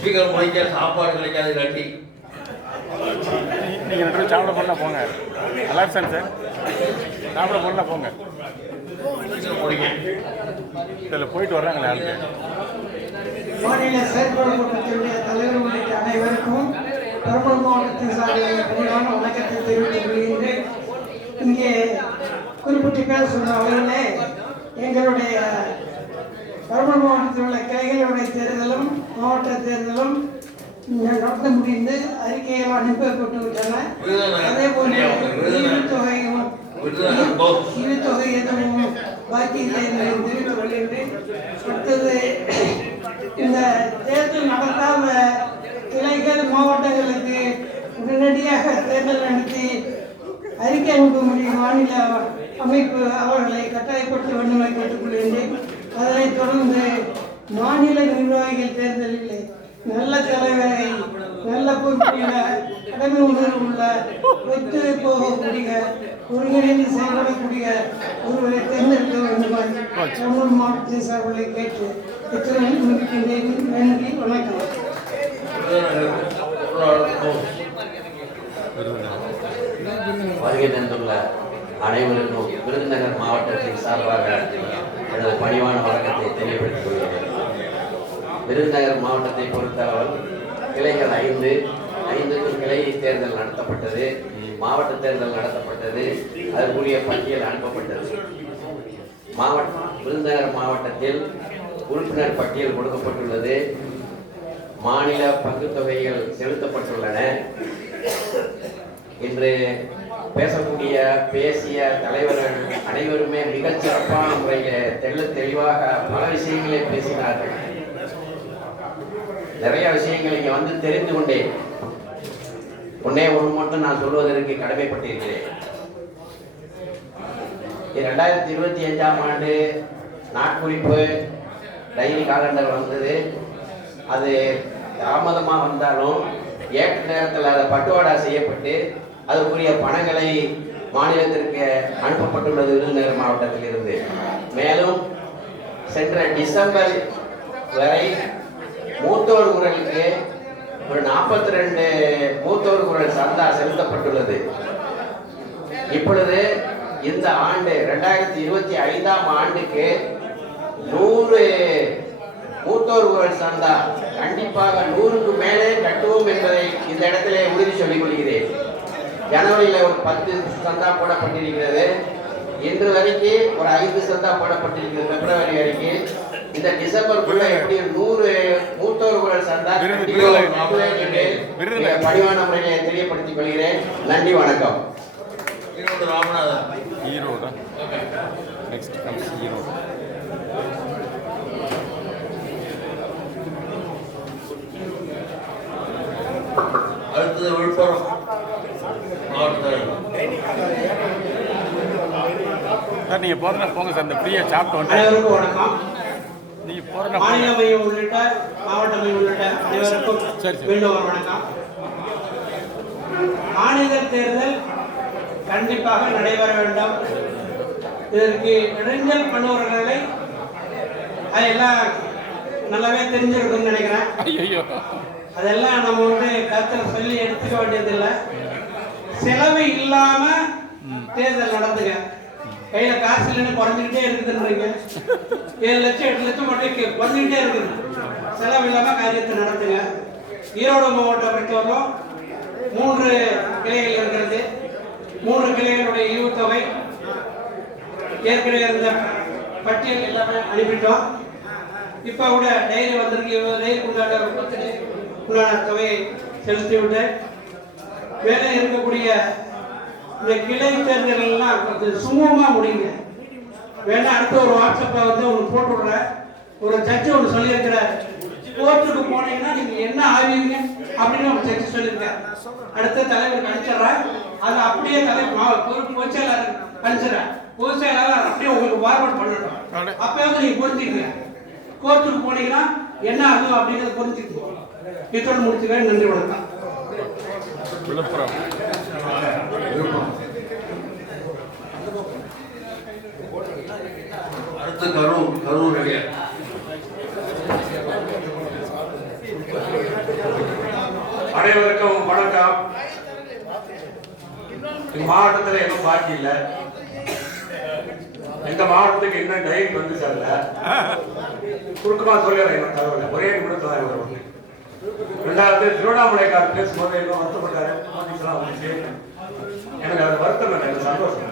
சீக்கிரம் முடிக்க சாப்பாடு கிடைக்காது கட்டி நீங்கள் 2 பேரும் சாப்பிட போனால் போங்க. நல்லா சார் சாப்பிட போனால் போங்க. இதில் போயிட்டு வர்றாங்களே ஆளுக்கு. மாநில செயற்பாடு கூட்டத்தினுடைய தலைவர் உள்ளிட்ட அனைவருக்கும் பெரம்பலூர் மாவட்டத்தின் சார்பில் பணிவான வணக்கத்தை தெரிவித்துக் கொள்கின்றேன். இங்கே குறிப்பிட்ட பேர் சொன்ன அவர்களே, எங்களுடைய பெரம்பலூர் மாவட்டத்தில் உள்ள கிளைகளுடைய தேர்தலும் மாவட்ட தேர்தலும் நடந்து முடிந்து அறிக்கைகள் அனுப்பப்பட்டு விட்டன. அதே போன்று ஈவுத்தொகை எதுவும் பாக்கி இல்லை என்பதை தெரிவித்துக் கொள்கின்றேன். அடுத்தது, இந்த தேர்தல் நடத்தாத கிளைகள் மாவட்டங்களுக்கு உடனடியாக தேர்தல் நடத்தி அறிக்கை அனுப்பும்படி மாநில அமைப்பு அவர்களை கட்டாயப்படுத்த வேண்டும் என கேட்டுக்கொள்கின்றேன். அதனைத் தொடர்ந்து மாநில நிர்வாகிகள் தேர்தலில் நல்ல தலைவரை, நல்ல பொறுப்புள்ள, கடமை உணர்வு உள்ள, ஒத்து போகக்கூடிய, ஒருங்கிணைந்து செயல்படக்கூடிய ஒருவரை தேர்ந்தெடுக்க வேண்டுமாய் பெரம்பலூர் மாவட்டத்தின் சார்பிலை கேட்டு இத்துடன் முடிக்கின்றேன். நன்றி, வணக்கம். வருகை தந்துள்ள அனைவருக்கும் விருதுநகர் மாவட்டத்தின் சார்பாக எனது பணிவான வணக்கத்தை தெரியப்படுத்திக் கொள்கிறேன். விருதுநகர் மாவட்டத்தை பொறுத்தளவில் கிளைகள் 5 கிளை தேர்தல் நடத்தப்பட்டது, மாவட்ட தேர்தல் நடத்தப்பட்டது, அதற்குரிய பட்டியல் அனுப்பப்பட்டது. விருதுநகர் மாவட்டத்தில் உறுப்பினர் பட்டியல் கொடுக்கப்பட்டுள்ளது. மாநில பங்குத் தொகைகள் செலுத்தப்பட்டுள்ளன. இன்று பேசிய தலைவர்கள் அனைவருமே மிகச் சிறப்பான முறையில் தெளிவாக பல விஷயங்களை பேசினார்கள். நிறைய விஷயங்கள் இங்கே வந்து தெரிந்து கொண்டேன். ஒன்னே ஒன்று மட்டும் நான் சொல்வதற்கு கடமைப்பட்டிருக்கிறேன். 2025ஆம் ஆண்டு நாட்குறிப்பு டைரி காலண்டர் வந்தது. அது தாமதமாக வந்தாலும் ஏற்ற நேரத்தில் அதை பட்டுவாடா செய்யப்பட்டு அதற்குரிய பணங்களை மாநிலத்திற்கு அனுப்பப்பட்டுள்ளது விருதுநகர் மாவட்டத்தில் இருந்து. மேலும் சென்ற டிசம்பர் வரை மூத்தோர் குரலுக்கு ஒரு 42 மூத்தோர் குரல் சந்தா செலுத்தப்பட்டுள்ளது. இப்பொழுது இந்த ஆண்டு 2025ஆம் ஆண்டுக்கு 100 மூத்தோர் குரல் சந்தா கண்டிப்பாக 100க்கு மேலே கட்டுவோம் என்பதை இந்த இடத்திலே உறுதி சொல்லிக் கொள்கிறேன். ஜனவரியில் ஒரு 10 சந்தா போடப்பட்டிருக்கிறது. இன்று வரைக்கும் ஒரு 5 சந்தா போடப்பட்டிருக்கிறது. பிப்ரவரி வரைக்கும். இந்த டிசம்பருக்குள்ள எப்படி 100 மூத்தோர் குரல் சந்தா பணிவான முறையை தெரியப்படுத்திக் கொள்கிறேன். நன்றி, வணக்கம். Erode next comes Erode. அடுத்தது விழுப்புரம் மாவட்டத்தில் சார். நீங்கள் போகிறதா போங்க சார். இந்த ஃப்ரீயாக சாப்பிட்டு வந்து அனைவருக்கும் வணக்கம். நீங்கள் போகிறதா மாநில மையம் உள்ளிட்ட மாவட்ட மையம் உள்ளிட்ட அனைவருக்கும் மீண்டும் ஒரு வணக்கம். மாநில தேர்தல் கண்டிப்பாக நடைபெற வேண்டும். இதற்கு இடைஞ்சல் பண்ணுவவர்களை அதெல்லாம் நல்லாவே தெரிஞ்சிருக்குன்னு நினைக்கிறேன். ஐயோ, அதெல்லாம் நம்ம கருத்தில் சொல்லி எடுத்துக்க வேண்டியதில்லை. செலவு இல்லாம தேர்தல் நடந்துங்க. கையில காசு இல்லைன்னு குறைஞ்சிக்கிட்டே இருக்குதுன்றீங்க. 7 லட்சம் 8 லட்சம் மட்டும் குறைஞ்சிக்கிட்டே இருக்குது. செலவு இல்லாம காரியத்தை நடத்துங்க. ஈரோடு மாவட்டம் பொறுத்தவரைக்கும் 3 கிளைகள் இருக்கிறது. 3 கிளைகளுடைய ஈவுத்தொகை ஏற்கனவே இருந்த பட்டியல் எல்லாமே அனுப்பிட்டோம். இப்போ கூட டைரி வந்திருக்கு. 20 டைரிக்கு உண்டான தொகையை செலுத்தி விட்டேன். வேலை இருக்கக்கூடிய இந்த கிளை தேர்தல்கள்லாம் கொஞ்சம் சுமூகமாக முடியுங்க. வேணா அடுத்த ஒரு வாட்ஸ்அப்பில் ஒன்று போட்டு விடுறேன். ஒரு ஜட்ஜு ஒன்று சொல்லியிருக்கிறார், கோர்ட்டுக்கு போனீங்கன்னா நீங்கள் என்ன ஆவீங்க அப்படின்னு ஒரு ஜட்ஜு சொல்லியிருக்கார். அடுத்த தலைவருக்கு அனுப்பிச்சிடுறேன். அதை அப்படியே பொதுச்செயலாளர் அனுப்பிச்சிடுறேன். பொதுச்செயலாளர் அப்படியே உங்களுக்கு ஃபார்வர்ட் பண்ணிடுறோம். அப்போ நீங்கள் புரிஞ்சுக்கங்க. கோர்ட்டுக்கு போனீங்கன்னா என்ன ஆகும் அப்படிங்கிறத புரிஞ்சுக்குவோம். இதோடு முடிச்சுக்க. நன்றி, வணக்கம். விழுப்புரம் அடுத்து அடுத்து கரூர் அடியார். அனைவருக்கும் வணக்கம். மாவட்டத்தில் எதுவும் பாக்கி இல்லை. இந்த மாவட்டத்துக்கு இன்னும் டைரி வந்து சேரல. சுருக்கமா சொல்லிடுறேன் தகவலை ஒரே நிமிடத்தில் தான் வரும். ரெண்டாவது திருவண்ணாமலைக்காரர் பேசும்போது எதுவும் வருத்தப்பட்டாரு. எனக்கு அது வருத்தம் இல்லை, எனக்கு சந்தோஷம்.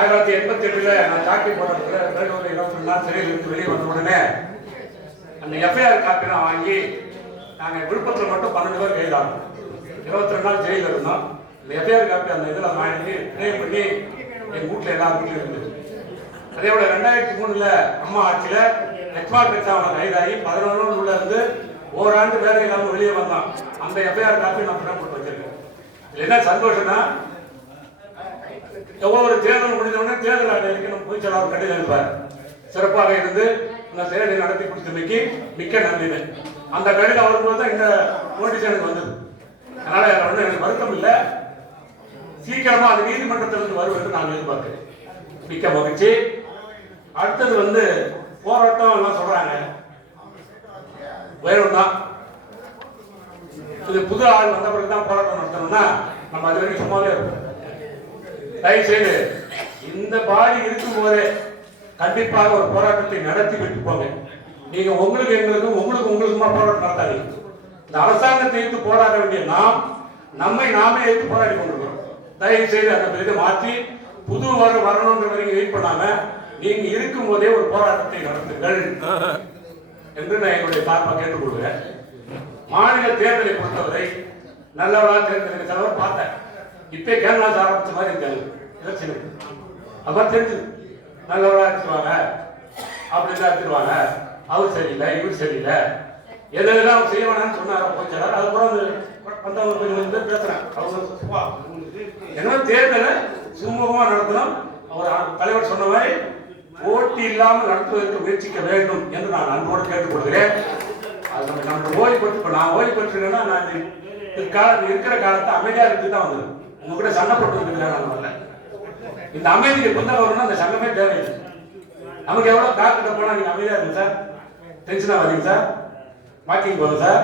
1988 நான் சாக்கி போட்டதுல 22 நாள் சிறையில் இருந்து வெளியே வந்த உடனே அந்த எஃப்ஐஆர் காப்பி நான் வாங்கி நாங்கள் விழுப்புரத்தில் மட்டும் 12 பேர் கைதாகும். 22 நாள் ஜெயிலில் இருந்தோம். இந்த எஃப்ஐஆர் காப்பி அந்த இதில் வாங்கி ட்ரைன் பண்ணி எங்கள் வீட்டில் எல்லா வீட்லையும் இருந்தது. அதே போல 2003 அம்மா ஆட்சியில் நெட்மார்க் எக்ஸாமில் கைதாகி 11 உள்ள இருந்து ஓராண்டு வேலை இல்லாமல் வெளியே வந்தான். அந்த எஃப்ஐஆர் காப்பி நான் பிரிண்ட் போட்டு வச்சிருக்கேன். இதில் என்ன சந்தோஷம்னா, ஒவ்வொரு தேர்தல் முடிஞ்சவுடனே தேர்தல் ஆணையருக்கு நம்ம பொதுச் செயலாளர் கடிதம் எழுப்பார். சிறப்பாக இருந்து இந்த செயலை நடத்தி கொடுத்தமைக்கு மிக்க நன்றி. அந்த கடிதம் வரும்போது தான் இந்த நோட்டீஸ் எனக்கு வந்தது. அதனால ஒன்றும் எனக்கு வருத்தம் இல்லை. சீக்கிரமா அது நீதிமன்றத்திலிருந்து வரும் என்று நான் எதிர்பார்க்கிறேன். மிக்க மகிழ்ச்சி. அடுத்தது போராட்டம் எல்லாம் சொல்றாங்க, வேணும் தான். இது புது ஆள் வந்த பிறகுதான் போராட்டம் நடத்தணும்னா நம்ம அது வரைக்கும் சும்மாவே இருக்கும். தயவு செய்து இந்த பாடி இருக்கும் போதே கண்டிப்பாக ஒரு போராட்டத்தை நடத்தி விட்டு போங்க. நீங்க உங்களுக்கு எங்களுக்கும் உங்களுக்குமா போராட்டம் நடத்தாதீங்க. இந்த அரசாங்கத்தை எடுத்து போராட வேண்டிய நாம் நம்மை நாமே எடுத்து போராடி கொண்டிருக்கிறோம். தயவு செய்து அந்த இதை மாற்றி புது வரணுன்ற வரைக்கும் வெயிட் பண்ணாம நீங்க இருக்கும் போதே ஒரு போராட்டத்தை நடத்துங்கள் என்று நான் என்னுடைய சார்பாக கேட்டுக்கொள்கிறேன். மாநில தேர்தலை பொறுத்தவரை நல்லவளா தேர்ந்தெடுக்க செலவர் பார்த்தேன். இப்ப கேரளாஸ் ஆரம்பிச்ச மாதிரி இருக்காங்க. அப்ப தெரிஞ்சது நல்லவளா எடுத்துருவாங்க, அப்படின்னு எடுத்துருவாங்க. அவர் சரியில்லை, இவர் சரியில்லை, எதெல்லாம் அவர் செய்ய வேணாம்னு சொன்னாரோ போச்சார். அதுக்கப்புறம் வந்தவங்க கொஞ்சம் பேர் பேசுறேன். என்ன தேர்தலை சுமூகமா நடத்தணும். அவர் தலைவர் சொன்ன மாதிரி போட்டி இல்லாமல் நடத்துவதற்கு முயற்சிக்க வேண்டும் என்று நான் அன்போடு கேட்டுக்கொள்கிறேன். அது நம்ம ஓய்வு பெற்று நான் ஓய்வு பெற்றுருக்கேன்னா நான் இருக்கிற காலத்தை அமைதியா இருந்து தான் வந்தது. உங்க கூட சண்டை போட்டு நான் வரல. இந்த அமைதிக்கு புத்தகம் வரணும்னா அந்த சங்கமே தேவையில்லை. நமக்கு எவ்வளவு காக்கிட்ட போனா நீங்க அமைதியா இருக்கு சார், டென்ஷனா வரீங்க சார், வாக்கிங் போங்க சார்.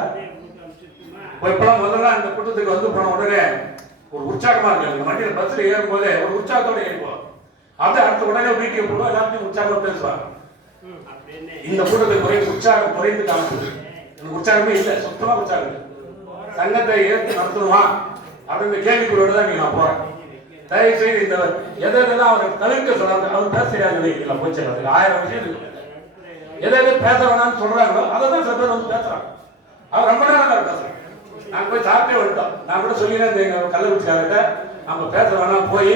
இப்பெல்லாம் முதல்ல அந்த கூட்டத்துக்கு போன உடனே ஒரு உற்சாகமா இருக்கு. வண்டியில பஸ்ல ஏறும் போதே ஒரு உற்சாகத்தோட ஏறுவோம். அப்படியே அடுத்த உடனே வீட்டுக்கு போடுவோம், எல்லாத்தையும் உற்சாகமா பேசுவாங்க. இந்த கூட்டத்துக்கு முறை உற்சாகம் குறைந்து காமிச்சது. உற்சாகமே இல்லை, சுத்தமா உற்சாகம் இல்லை. சங்கத்தை ஏற்று நடத்தணுமா அப்படின்னு கேள்விக்குறியோட தான் நீங்க நான் போறேன். தயவு செய்து இந்த எதெல்லாம் அவர் தவிர்க்க சொல்றாங்க. அவர் பேச தெரியாது போச்சு. 1000 விஷயம் இருக்கு. எதை பேச வேணாம்னு சொல்றாங்களோ அதை தான் சில பேர் பேசுறாங்க. அவர் ரொம்ப நேரம் தான் பேசுறாங்க. நாங்கள் போய் சாப்பிட்டே வந்துட்டோம். நான் கூட சொல்லிடுறேன் எங்க கள்ளக்குறிச்சிக்காரர்கிட்ட, நம்ம பேச வேணாம், போய்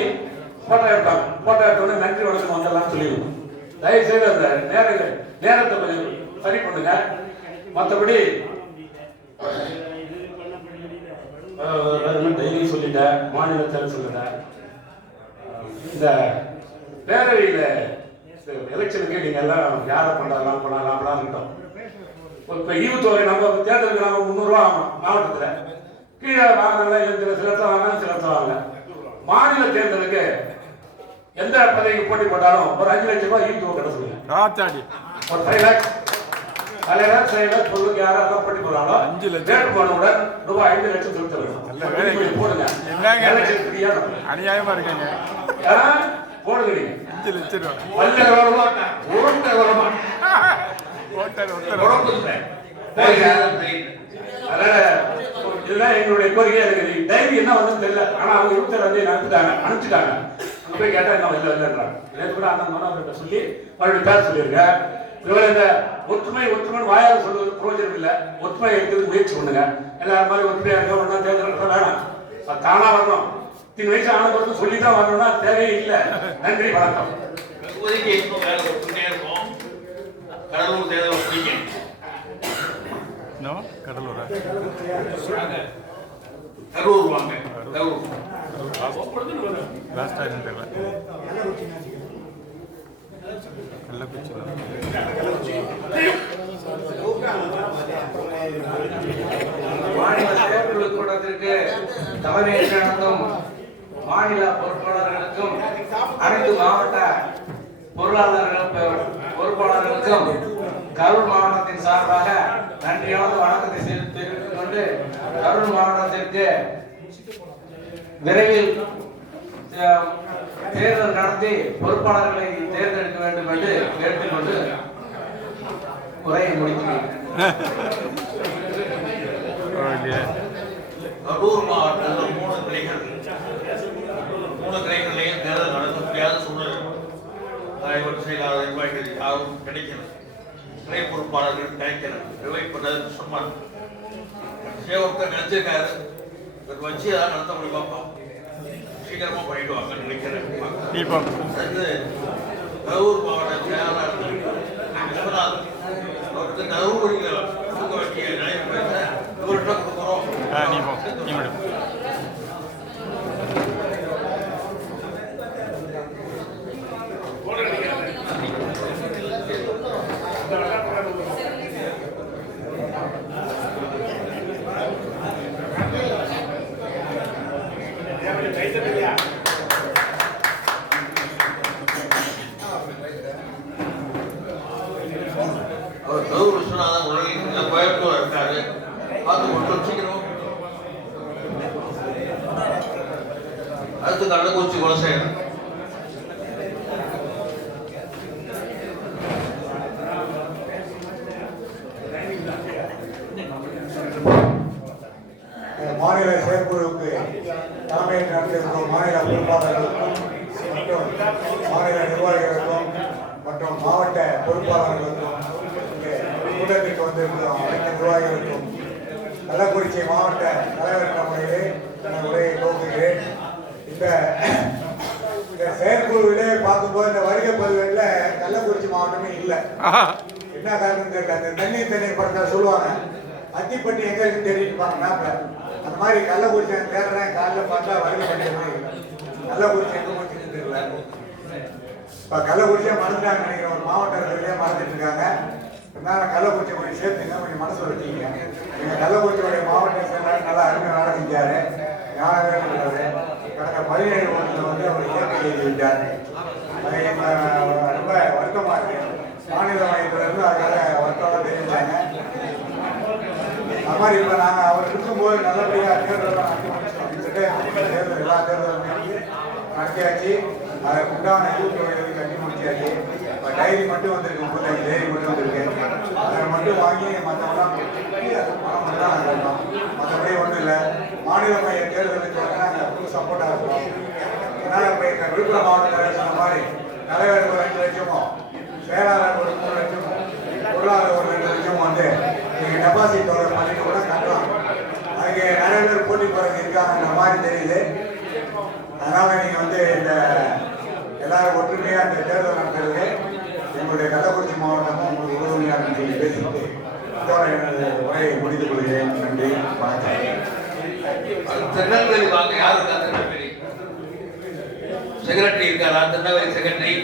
போட்டோ எடுப்பாங்க. போட்டோ எடுத்தோடனே நன்றி வணக்கம் வந்துடலாம்னு சொல்லிடுவோம். தயவு செய்து அந்த நேரத்தை கொஞ்சம் சரி பண்ணுங்க. மற்றபடி டெய்லி சொல்லிட்டேன், மாநிலத்தில் சொல்லிட்டேன். இந்த பேரவையில் எலெக்ஷனுக்கு நீங்க எல்லாம் யாரை பண்ணலாம் இருக்கோம். இப்போ ஈவுத்தொகை நம்ம தேர்தலுக்கு நம்ம 300 ரூபா ஆகும். மாவட்டத்தில் கீழே வாங்கினால சிலத்தை வாங்கினா சிலத்தை வாங்க. மாநில தேர்தலுக்கு எந்த பதவிக்கு போட்டி போட்டாலும் ஒரு 5 லட்சம் ரூபாய் ஈவுத்தொகை கட்ட சொல்லுங்க. ஒரு 5 லேக்ஸ் பொருளுக்கு யாராவது போட்டி போறாங்களோ வேட்டு போனவுடன் ரூபாய் 5 லட்சம் செலுத்த வேண்டும். போடுங்க. அநியாயமா இருக்காங்க. போடுங்க. நீங்க 5 லட்சம் ரூபாய் இதுதான் எங்களுடைய கோரிக்கை. எனக்கு டைரி என்ன வந்து தெரியல. ஆனா அவங்க 27 அனுப்பிச்சிட்டாங்க. போய் கேட்டா என்ன இல்லைன்றாங்க. நேற்று கூட அண்ணன் மனோகர்கிட்ட சொல்லி மறுபடியும் பேச சொல்லியிருக்கேன். இவரை இந்த ஒற்றுமை வாயாக சொல்வது பிரயோஜனம் இல்லை. ஒற்றுமை எடுத்து முயற்சி பண்ணுங்க. எல்லாரும் மாதிரி ஒற்றுமையா இருக்க ஒன்றா தேர்தல் வேணாம், தானா வரணும். 3 வயசு ஆன பிறகு சொல்லிதான் வரணும்னா தேவையே இல்லை. நன்றி, வணக்கம். கடலூர் தேர்தல் பிடிக்கும். கடலூரா? கரூர் வாங்க. லாஸ்டா இருந்தேன் கள்ளக்குறிச்சி. மாநில செயற்குழு கூட்டத்திற்கு தலைமையேற்று நடத்தும் மாநில பொறுப்பாளர்களுக்கும் அனைத்து மாவட்ட பொறுப்பாளர்களுக்கும் கரூர் மாவட்டத்தின் சார்பாக நன்றியோடு வணக்கத்தை தெரிவித்துக் கொண்டு கரூர் மாவட்டத்திற்கு விரைவில் தேர்தல் நடத்தி பொறுப்பாளர்களை தேர்ந்தெடுக்க வேண்டும் என்று கேட்டுக்கொண்டு உரையை முடிக்கிறேன். கரூர் மாவட்டத்தில் 3 கிளைகள்லையும் தேர்தல் நடத்த முடியாத சூழ்நிலை. தலைவர் செயலாளர் நிர்வாகிகள் யாரும் கிடைக்கல, கிளை பொறுப்பாளர்கள் கிடைக்கல. நிர்வாகி பண்ணது சும்மா ஒருத்தர் நினைச்சிருக்காரு, வச்சு ஏதாவது நடத்த முடியுமா, சீக்கிரமா பண்ணிடுவாங்கன்னு நினைக்கிறேன். கரூர் மாவட்ட செயலாளர் விஸ்வநாதன் அவருக்கு கரூர் வழியில் கொடுக்க வேண்டிய நிலைமை இவர்கிட்ட கொடுக்குறோம். அவர் கரூர் விஸ்வநாதன் உலகில் கோயம்புத்தூர் இருக்காரு, பார்த்து கொண்டு வச்சுக்கிறோம். அடுத்து கள்ளக்குறிச்சி குலசேகரன். மாநில செயற்குழுவுக்கு தலைமை நடத்தியிருக்கும் மாநில பொறுப்பாளர்களுக்கும் மற்றும் மாநில நிர்வாகிகளுக்கும் மற்றும் மாவட்ட பொறுப்பாளர்களுக்கும் கூட்டத்திற்கு வந்திருக்கும் அனைத்து நிர்வாகிகளுக்கும் கள்ளக்குறிச்சி மாவட்ட தலைவர் என்ற முறையிலே நான் உரையை துவங்குகிறேன். இந்த செயற்குழுவிலே பார்க்கும்போது இந்த வருகை பதிவேட்டில் கள்ளக்குறிச்சி மாவட்டமே இல்லை. என்ன காரணம் தெரியல. அந்த தண்ணீர் படத்தை சொல்லுவாங்க, அத்திப்பட்டி எங்க இருக்கு தெரிவிப்பாங்க மேப்ல. அந்த மாதிரி கள்ளக்குறிச்சி தேடுறேன், காலையில் பார்த்தா வருகை பண்ணிடுறேன். கள்ளக்குறிச்சி எங்க போச்சுன்னு தெரியல. இப்போ கள்ளக்குறிச்சியா மறந்துட்டாங்க நினைக்கிறேன். ஒரு மாவட்டம் இருக்கிறதே மறந்துட்டு இருக்காங்க. இருந்தாலும் கள்ளக்குறிச்சி கொஞ்சம் சேர்த்துங்க, கொஞ்சம் மனசு வச்சுக்கீங்க. எங்கள் கள்ளக்குறிச்சியுடைய மாவட்ட செயலாளர் நல்லா அருமையாக வேலை செஞ்சாரு, ஞானவேல் இருக்காரு. கடந்த 17 வருடத்தில் வந்து அவர் இயற்கை எழுதி விட்டார். அது ரொம்ப வருத்தமாக இருக்கு. மாநில மையத்திலிருந்து அதனால வருத்தம் தெரிவித்தாங்க. அது மாதிரி இப்போ நாங்கள் அவர் இருக்கும்போது நல்லபடியாக தேர்தல் நடத்தி முடிச்சோம். தேர்தல் எல்லா தேர்தலும் நடத்தியாச்சு. அதற்கு உண்டான ஊக்கத்தொகை கட்டி முடிச்சாச்சு. இப்போ டைரி மட்டும் வந்திருக்கு, 35 டைரி மட்டும் வந்திருக்கு. அதை மட்டும் வாங்கி மற்றவங்களாம் பணம் மட்டும் தான் நாங்கள் இருக்கோம். மற்றபடி ஒன்றும் இல்லை. மாநில மைய தேர்தலுக்கு வந்து நாங்கள் ஃபுல் சப்போர்ட்டாக இருக்கோம். அதனால் இப்போ எங்கள் விழுப்புரம் மாவட்ட தலைவர் சொன்ன மாதிரி தலைவர் ஒரு 2 லட்சமும், செயலாளர் ஒரு 3 லட்சமும், பொருளாளர் ஒரு 2 லட்சமும் வந்து நீங்கள் டெபாசிட் பண்ணிட்டு கூட கட்டலாம். அதுக்கு நிறைய பேர் போட்டி போடுறது இருக்காங்கன்ற மாதிரி தெரியுது. அதனால நீங்க வந்து இந்த எல்லாரும் ஒற்றுமையா இந்த தேர்தல் நடத்துறது எங்களுடைய கள்ளக்குறிச்சி மாவட்டமும் உங்களுக்கு உறுதுணையாக சொல்லி பேசிட்டு இதோட எனது உரையை முடித்துக் கொள்கிறேன். நன்றி, வணக்கம். திருநெல்வேலி வாங்க யாரு இருக்கா? திருநெல்வேலி செக்ரட்டரி இருக்காரா? திருநெல்வேலி செக்ரட்டரி